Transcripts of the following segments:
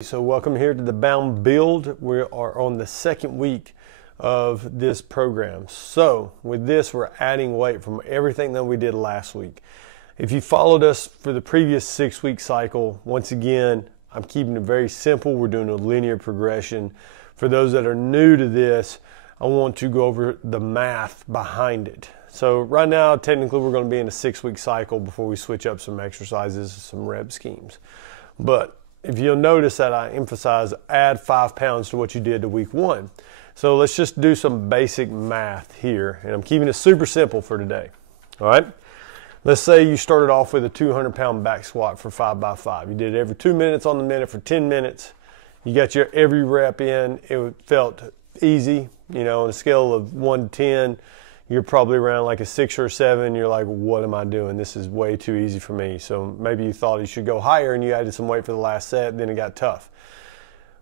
So welcome here to the Bound Build. We are on the second week of this program. So with this, we're adding weight from everything that we did last week. If you followed us for the previous 6-week cycle, once again, I'm keeping it very simple. We're doing a linear progression. For those that are new to this, I want to go over the math behind it. So right now, technically, we're going to be in a 6-week cycle before we switch up some exercises, some rep schemes. But if you'll notice that I emphasize add 5 pounds to what you did to week 1. So let's just do some basic math here. And I'm keeping it super simple for today. All right. Let's say you started off with a 200-pound back squat for 5x5. You did it every 2 minutes on the minute for 10 minutes. You got your every rep in. It felt easy. You know, on a scale of 1 to 10, you're probably around like a 6 or a 7. You're like, what am I doing? This is way too easy for me. So maybe you thought you should go higher and you added some weight for the last set, then it got tough.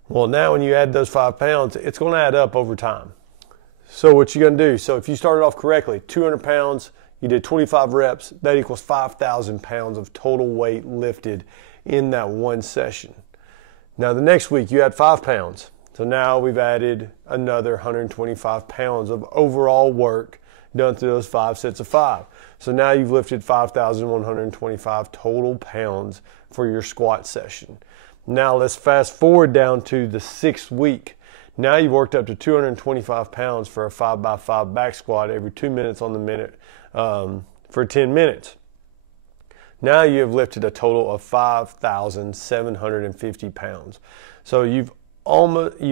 Well, now when you add those 5 pounds, it's going to add up over time. So what you're going to do, so if you started off correctly, 200 pounds, you did 25 reps, that equals 5,000 pounds of total weight lifted in that one session. Now the next week you add 5 pounds. So now we've added another 125 pounds of overall work done through those 5 sets of 5. So now you've lifted 5,125 total pounds for your squat session. Now let's fast forward down to the 6th week. Now you've worked up to 225 pounds for a 5x5 back squat every 2 minutes on the minute for 10 minutes. Now you have lifted a total of 5,750 pounds. So you've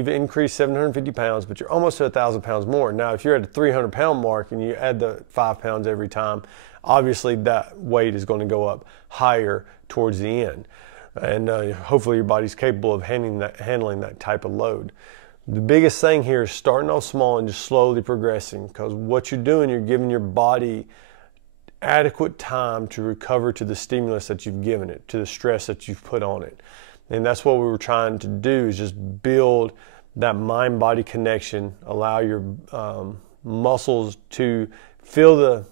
increased 750 pounds, but you're almost at 1,000 pounds more. Now, if you're at a 300-pound mark and you add the 5 pounds every time, obviously that weight is going to go up higher towards the end. And hopefully your body's capable of handling that type of load. The biggest thing here is starting off small and just slowly progressing, because what you're doing, you're giving your body adequate time to recover to the stimulus that you've given it, to the stress that you've put on it. And that's what we were trying to do, is just build that mind-body connection, allow your muscles to feel the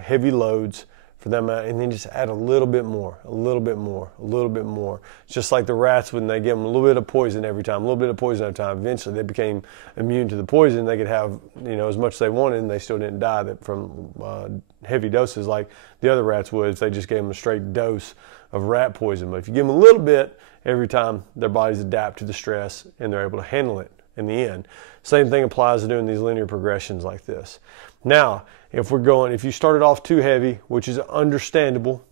heavy loads for them, and then just add a little bit more, a little bit more, a little bit more. It's just like the rats when they give them a little bit of poison every time, a little bit of poison every time. Eventually they became immune to the poison. They could have, as much as they wanted, and they still didn't die from heavy doses like the other rats would if they just gave them a straight dose of rat poison. But if you give them a little bit every time, their bodies adapt to the stress and they're able to handle it in the end. Same thing applies to doing these linear progressions like this. Now, if you started off too heavy, which is understandable,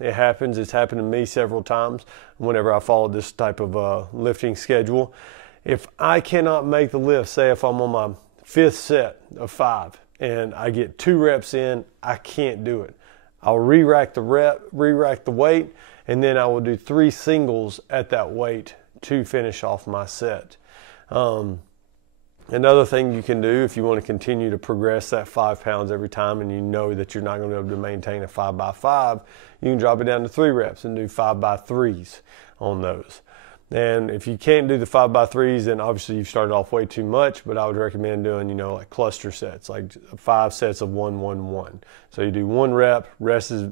it happens. It's happened to me several times whenever I followed this type of lifting schedule. If I cannot make the lift, say if I'm on my 5th set of 5 and I get 2 reps in, I can't do it. I'll re-rack the weight, and then I will do 3 singles at that weight to finish off my set. Another thing you can do if you want to continue to progress that 5 pounds every time and you know that you're not going to be able to maintain a 5x5, you can drop it down to 3 reps and do 5x3s on those. And if you can't do the 5x3s, then obviously you've started off way too much, but I would recommend doing, like cluster sets, like 5 sets of 1, 1, 1. So you do 1 rep, rest is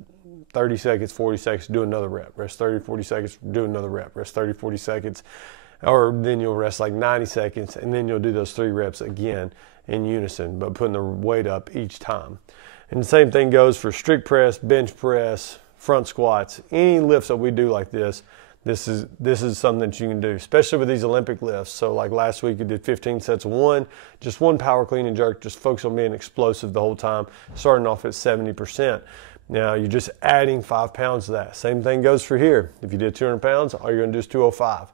30 seconds, 40 seconds, do another rep, rest 30, 40 seconds, do another rep, rest 30, 40 seconds, or then you'll rest like 90 seconds, and then you'll do those 3 reps again in unison, but putting the weight up each time. And the same thing goes for strict press, bench press, front squats, any lifts that we do like this. This is something that you can do, especially with these Olympic lifts. So like last week, you did 15 sets of 1, just 1 power clean and jerk, just focus on being explosive the whole time, starting off at 70%. Now you're just adding 5 pounds to that. Same thing goes for here. If you did 200 pounds, all you're gonna do is 205.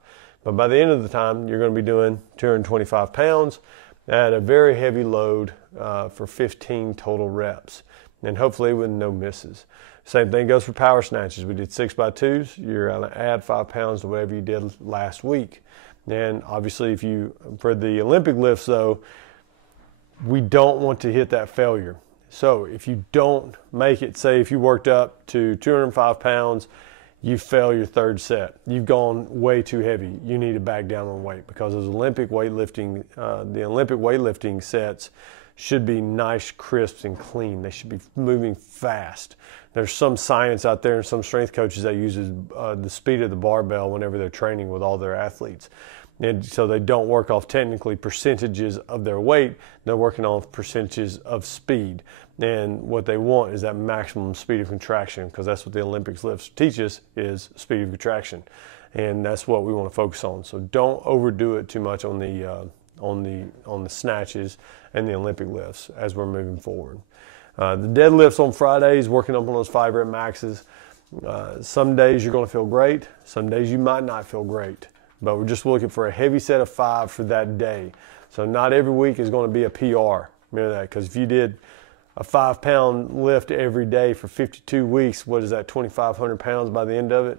But by the end of the time, you're gonna be doing 225 pounds at a very heavy load for 15 total reps, and hopefully with no misses. Same thing goes for power snatches. We did 6x2s. You're going to add 5 pounds to whatever you did last week. And obviously, for the Olympic lifts, though, we don't want to hit that failure. So if you don't make it, say if you worked up to 205 pounds, you fail your 3rd set. You've gone way too heavy. You need to back down on weight, because those Olympic weightlifting, the Olympic weightlifting sets should be nice, crisp, and clean. They should be moving fast. There's some science out there and some strength coaches that uses the speed of the barbell whenever they're training with all their athletes. And so they don't work off technically percentages of their weight, they're working off percentages of speed. And what they want is that maximum speed of contraction, because that's what the Olympics lifts teach us, is speed of contraction. And that's what we want to focus on. So don't overdo it too much on the snatches and the Olympic lifts as we're moving forward. The deadlifts on Fridays, working up on those 5 rep maxes. Some days you're going to feel great. Some days you might not feel great. But we're just looking for a heavy set of 5 for that day. So not every week is going to be a PR. Remember that, because if you did a 5-pound lift every day for 52 weeks, what is that, 2,500 pounds by the end of it?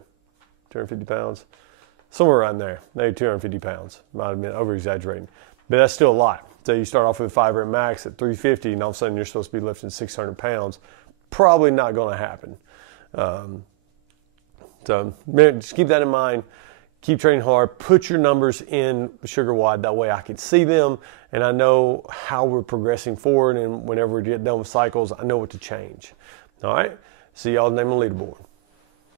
250 pounds? Somewhere around there, maybe 250 pounds. Might have been over-exaggerating. But that's still a lot. So you start off with a 5 rep max at 350, and all of a sudden you're supposed to be lifting 600 pounds. Probably not going to happen. So just keep that in mind. Keep training hard. Put your numbers in SugarWOD. That way I can see them, and I know how we're progressing forward. And whenever we get done with cycles, I know what to change. All right? See y'all in the name of the leaderboard.